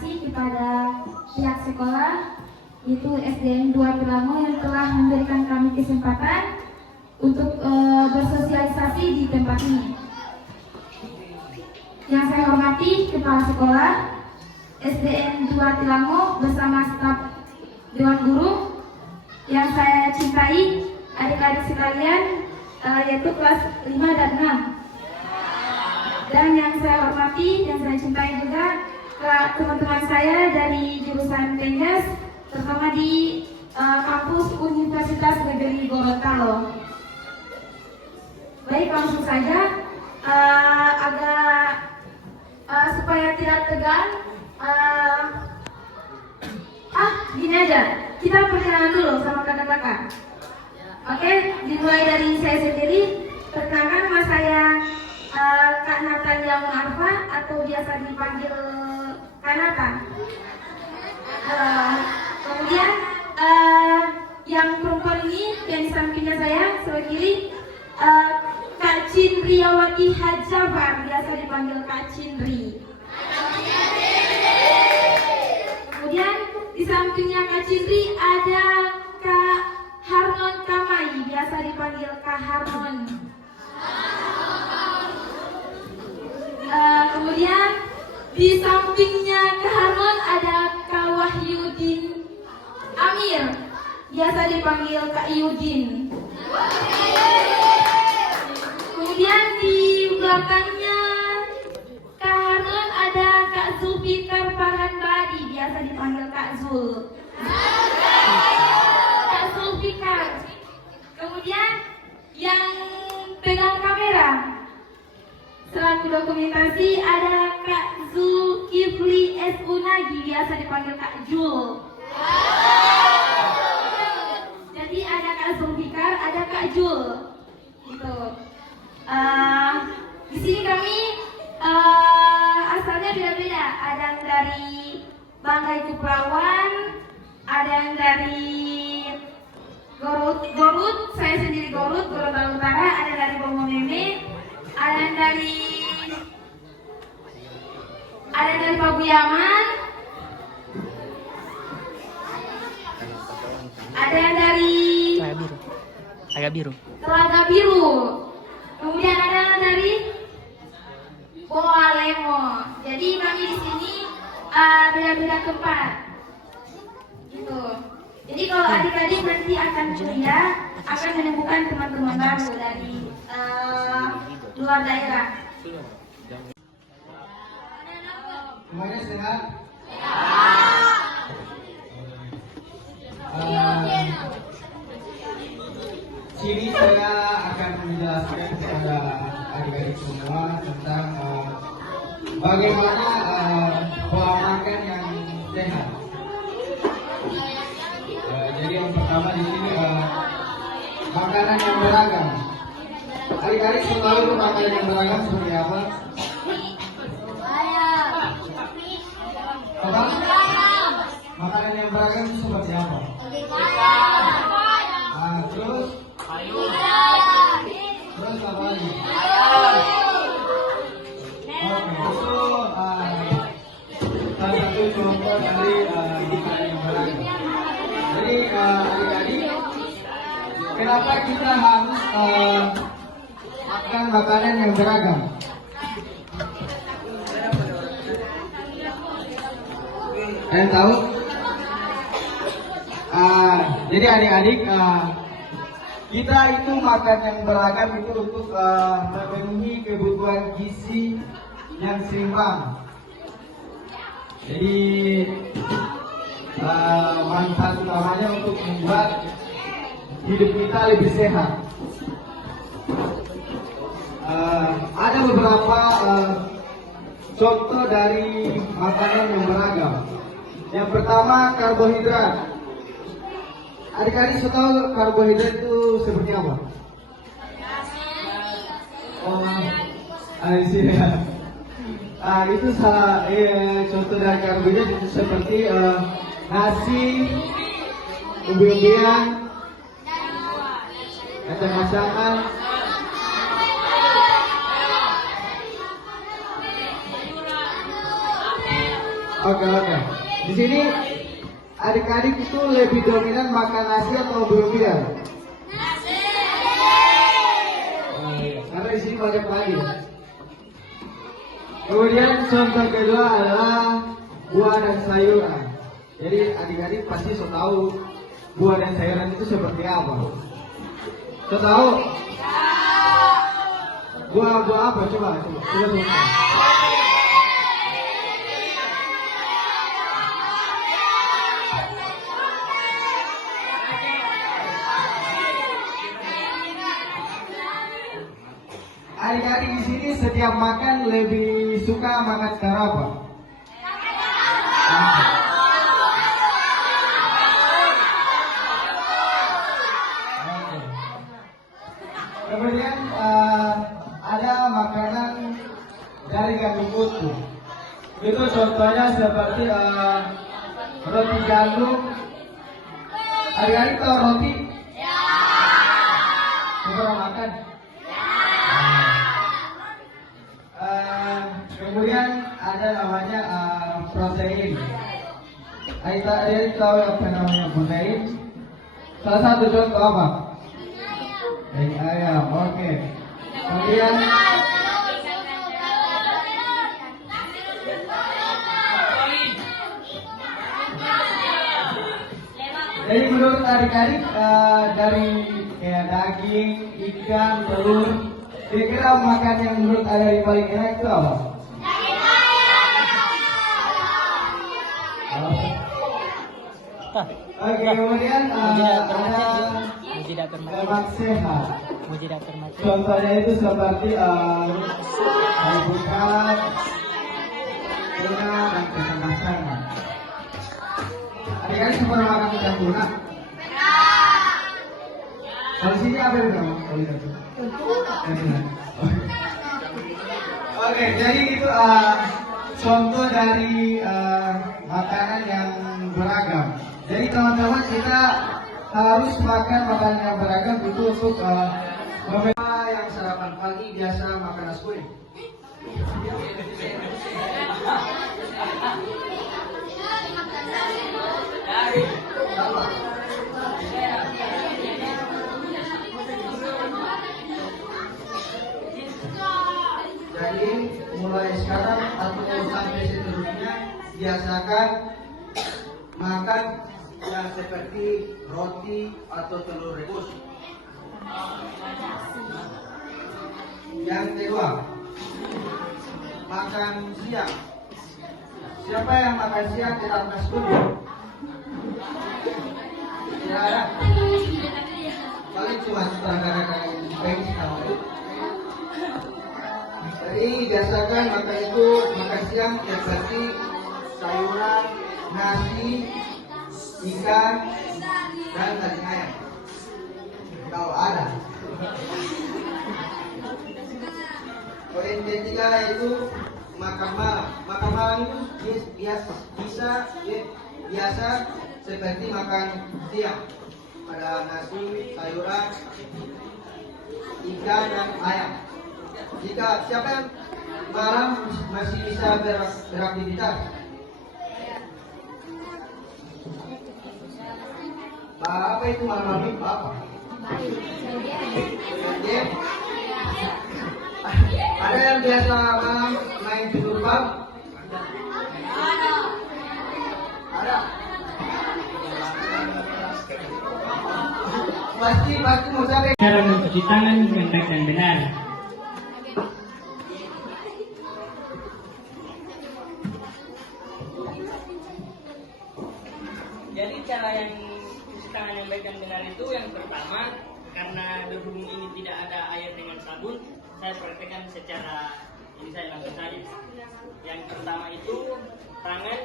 kasih kepada pihak sekolah, yaitu SDN 2 Tilango yang telah memberikan kami kesempatan untuk bersosialisasi di tempat ini. Yang saya hormati Kepala Sekolah SDN 2 Tilango bersama staf Dewan Guru, yang saya cintai adik-adik sekalian, yaitu kelas 5 dan 6. Dan yang saya hormati, yang saya cintai juga teman-teman saya dari jurusan Tenyes, terutama di kampus Universitas Negeri Gorontalo. Baik, langsung saja, supaya tidak tegang, gini aja, kita perkenalan dulu sama kakak-kakak. Oke, dimulai dari saya sendiri. Perkenalkan, nama saya Kak Natanya Munarfa, atau biasa dipanggil Kak Nata. Kemudian yang perempuan ini, yang di sampingnya saya sebelah kiri, Kak Cindriawati Hajabar, biasa dipanggil Kak Cindri. Kemudian di sampingnya Kak Cindri ada Kak Harnon Kamai, biasa dipanggil Kak Harnon. Kemudian di sampingnya Kak Harnon ada Kak Wahyudin Amir, biasa dipanggil Kak Yudin. Kemudian di belakangnya Kak Harnon ada Kak Zulfikar Farhanbadi, biasa dipanggil Kak Zul. Kak Zulfikar. Kemudian yang pegang kamera selaku dokumentasi ada Kak Zulkifli S. Unagi, biasa dipanggil Kak Jul. Jadi ada Kak Zulfikar, ada Kak Jul. Gitu. Di sini kami asalnya beda-beda. Ada yang dari Banggai Kepulauan, ada yang dari Garut, saya sendiri Gorontalo Utara, ada dari Bongomeme, ada yang dari Pabuyaman, ada yang dari Telaga Biru, kemudian ada yang dari Boalemo. Jadi kami di sini beda-beda tempat. Gitu. Jadi kalau adik-adik nanti akan kuliah, akan menemukan teman-teman baru dari luar daerah. Semuanya sehat? Sini saya akan menjelaskan kepada adik-adik semua tentang bagaimana pola makan yang sehat. Jadi yang pertama di sini makanan yang beragam. Adik-adik tahu itu makanan yang beragam seperti apa? Apa? Makanan yang beragam itu seperti apa? Terus apa lagi? Oke, itu salah satu contoh dari makanan yang beragam. Jadi adik-adik, kenapa kita harus makan makanan yang beragam? Kalian tahu? Jadi adik-adik, kita itu makan yang beragam itu untuk memenuhi kebutuhan gizi yang seimbang. Jadi manfaat utamanya untuk membuat hidup kita lebih sehat. Ada beberapa contoh dari makanan yang beragam. Yang pertama, karbohidrat. Adik-adik sudah tahu karbohidrat itu seperti apa? Sini ya. Itu contoh dari karbohidrat itu seperti nasi, umbi-umbian, kacang-kacangan, Oke, oke. Di sini adik-adik itu lebih dominan makan nasi atau berlebihan? Nasi. Oh, iya. Karena di sini banyak lagi. Kemudian contoh kedua adalah buah dan sayuran. Jadi adik-adik pasti sudah tahu buah dan sayuran itu seperti apa. Sudah tahu? Buah apa? Coba. Adik-adik di sini setiap makan lebih suka makan sekarang apa? Kemudian ada makanan dari gandum utuh. Itu contohnya seperti roti gandum. Adik-adik tahu roti? Ya. Pernah makan? Kemudian ada namanya protein. Adik tahu apa namanya protein? Salah satu contoh apa? Daging ayam, oke. Kemudian jadi menurut adik-adik dari kayak daging, ikan, telur, kira-kira makan yang menurut adik paling enak itu apa? Oke, kemudian ada lemak sehat. Contohnya itu seperti alpukat, tuna, dan kacang-kacangan. Adik-adik pernah makan ikan tuna? Kalau sini apa yang namanya? Oke, jadi itu contoh dari makanan yang beragam. Jadi teman-teman kita harus makan makanan yang beragam itu untuk yang sarapan pagi biasa makan nasi kuning. Jadi mulai sekarang atau sampai seterusnya biasakan makan yang seperti roti atau telur rebus. Yang kedua, makan siang. Siapa yang makan siang tidak nasi kuning? Tidak ada. Paling cuma kadang-kadang pengen tahu. Jadi biasakan makan siang seperti sayuran, nasi, ikan, dan daging ayam. Kalau ada. Poin ketiga itu makan malam. Makan malam itu biasa seperti makan siang. Ada nasi, sayuran, ikan, dan ayam. Jika siapa yang malam masih bisa beraktivitas? Apa itu malam itu apa? Ada yang biasa malam main turbang? Ada. Pasti mau sampai. Cara mencuci tangan dengan baik dan benar. Jadi cara yang cuci tangan yang baik dan benar itu yang pertama, karena berhubung ini tidak ada air dengan sabun, saya praktekkan secara ini saya langsung saja. Yang pertama itu tangan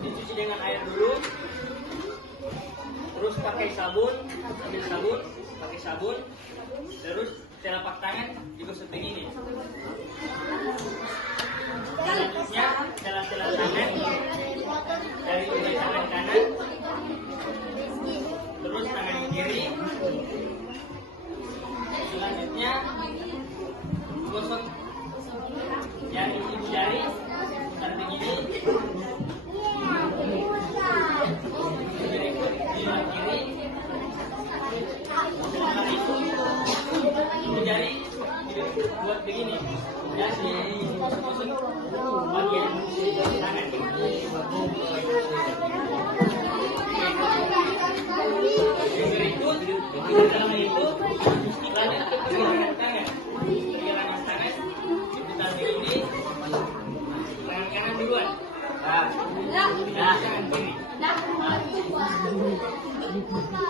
dicuci dengan air dulu, terus pakai sabun, ambil sabun, pakai sabun, terus telapak tangan digosok begini. Selanjutnya celah-celah tangan dari ujung tangan kanan, terus tangan kiri. Selanjutnya gosok yang ibu jari seperti ini. Setelah itu lanjut ke pergelangan tangan. Pergelangan tangan diputar begini, tangan kanan duluan. Nah, tangan kiri.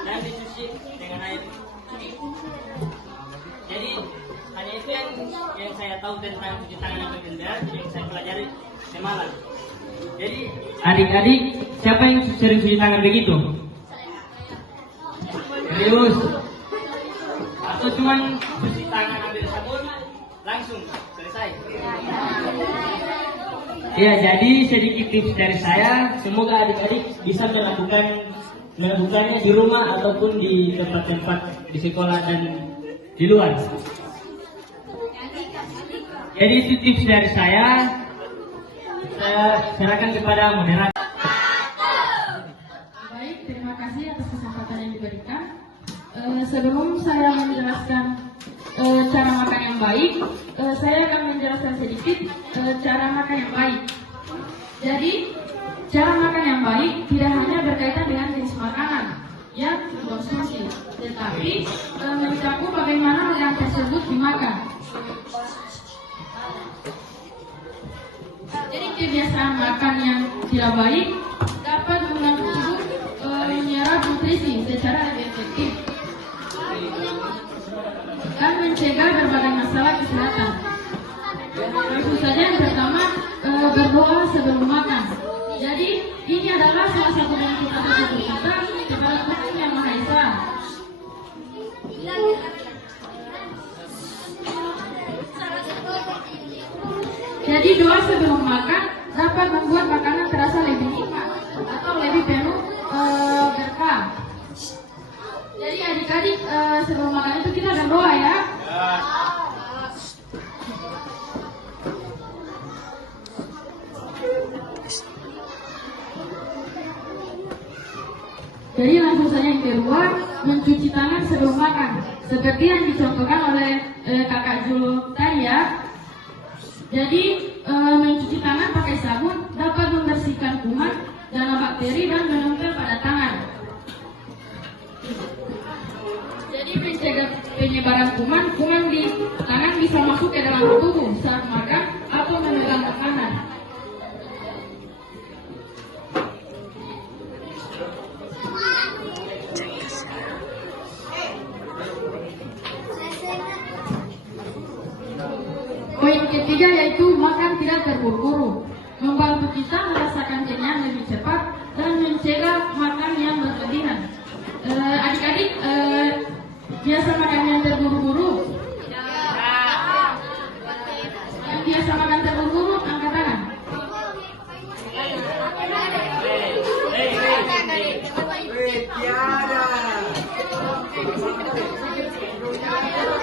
Dan dicuci dengan air. Jadi hanya itu yang saya tahu tentang cuci tangan yang berganda, yang saya pelajari semalam. Jadi adik-adik, siapa yang sering cuci tangan begitu? Serius? Atau cuman cuci tangan ambil sabun langsung selesai? Ya, jadi sedikit tips dari saya, semoga adik-adik bisa melakukannya di rumah ataupun di tempat-tempat di sekolah dan di luar. Jadi itu tips dari saya serahkan kepada moderator. Baik, terima kasih atas kesempatan yang diberikan. Sebelum saya menjelaskan cara makan yang baik, saya akan menjelaskan sedikit cara makan yang baik. Jadi, cara makan yang baik tidak hanya berkaitan dengan jenis makanan yang dikonsumsi, tetapi mencakup bagaimana makanan tersebut dimakan. Jadi kebiasaan makan yang tidak baik dapat mengganggu tubuh menyerap nutrisi secara lebih efektif dan mencegah berbagai masalah kesehatan. Langsung saja yang pertama, berdoa sebelum makan. Jadi ini adalah salah satu bentuk atau syukur kita kepada Tuhan Yang Maha Esa. Jadi doa sebelum makan dapat membuat makanan terasa lebih nikmat atau lebih penuh berkah. Jadi adik-adik sebelum makan itu kita berdoa ya. Jadi langsung saja yang kedua, mencuci tangan sebelum makan. Seperti yang dicontohkan oleh kakak Jul tadi ya. Jadi mencuci tangan pakai sabun dapat membersihkan kuman dan bakteri dan menempel pada tangan. Jadi mencegah penyebaran kuman di tangan bisa masuk ke dalam tubuh saat makan atau memegang makanan. Poin ketiga yaitu makan tidak terburu-buru, membantu kita merasakan kenyang lebih cepat dan mencegah makan yang berlebihan. Adik-adik biasa makan yang terburu-buru? Yang biasa makan terburu-buru angkat tangan.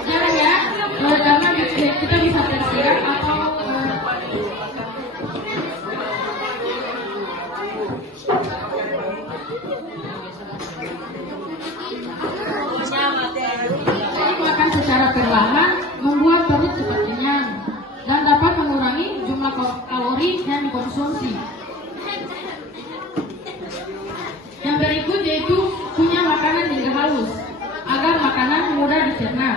Jangan ya, karena kita bisa tersirat atau jadi makan secara perlahan membuat perut cepat kenyang dan dapat mengurangi jumlah kalori yang dikonsumsi. Yang berikut yaitu punya makanan hingga halus agar makanan mudah dicerna.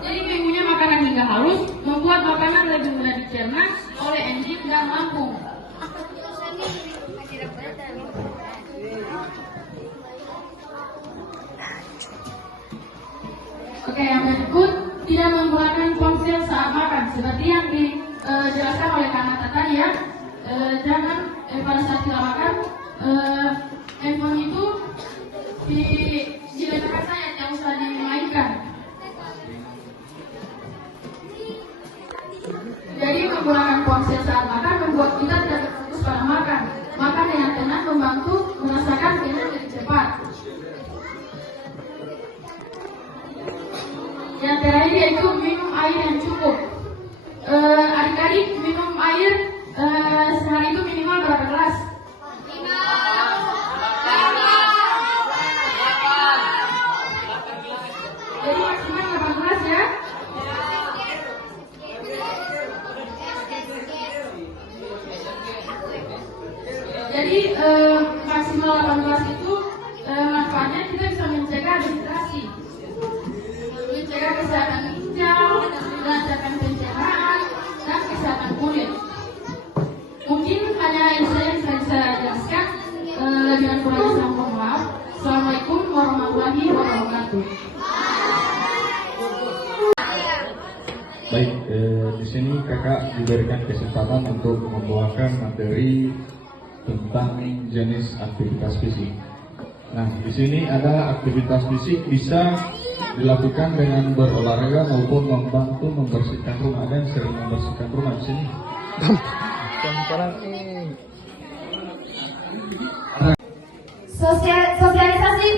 Jadi mempunyai makanan hingga halus membuat makanan lebih mudah dicerna oleh enzim dan lambung. Oke, yang berikut tidak menggunakan ponsel saat makan seperti yang dijelaskan oleh Kak Nata tadi ya. Jangan pada saat kita makan handphone itu diletakkan saja, tidak usah dimainkan. Jadi menggunakan ponsel saat makan membuat kita tidak fokus pada makan. Makan dengan tenang membantu merasakan kenyang lebih cepat. Yang terakhir yaitu minum air yang cukup. Adik-adik minum air sehari itu minimal berapa gelas? 5. Jadi maksimal 8 gelas ya. Jadi maksimal 8 gelas itu manfaatnya kita bisa mencegah dehidrasi, mencegah kesehatan ginjal, melancarkan pencernaan, dan kesehatan kulit. Mungkin hanya itu saja yang saya jelaskan. Lebih dan kurangnya saya mohon maaf. Assalamualaikum warahmatullahi wabarakatuh. Baik, di sini kakak diberikan kesempatan untuk membawakan materi tentang jenis aktivitas fisik. Nah, di sini ada aktivitas fisik bisa dilakukan dengan berolahraga maupun membantu membersihkan rumah. Ada yang sering membersihkan rumah di sini. Sosialisasi